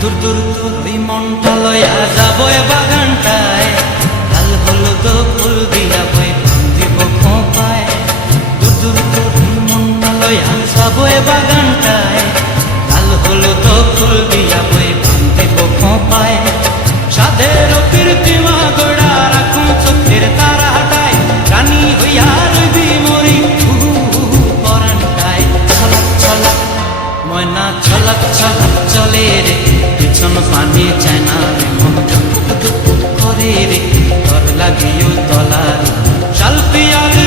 দূর দূর তোর ওই মনটা লয়া যাবো এ বাগানটায়, লাল হলুদ ফুল দিয়া বই বান্ধিব খোঁপায়। দূর দূর তোর ওই মনটা লয়া যাবো এ বাগানটায়, লাল হলুদ ফুল দিয়া বই বান্ধিব খোঁপায়। সাধের কীর্তিমা গোড়া রাখুন চোখের তারা হাটায়, রানী হইয়া রইবি মরি পরানটায়। ছলাক ছলাক ময়না ছলাক ছলাক চলে রে, পিছন পানি চায় না রে, মন দুপুক দুপুক করে রে, তোর লাগিও তলার শাল পিয়ারে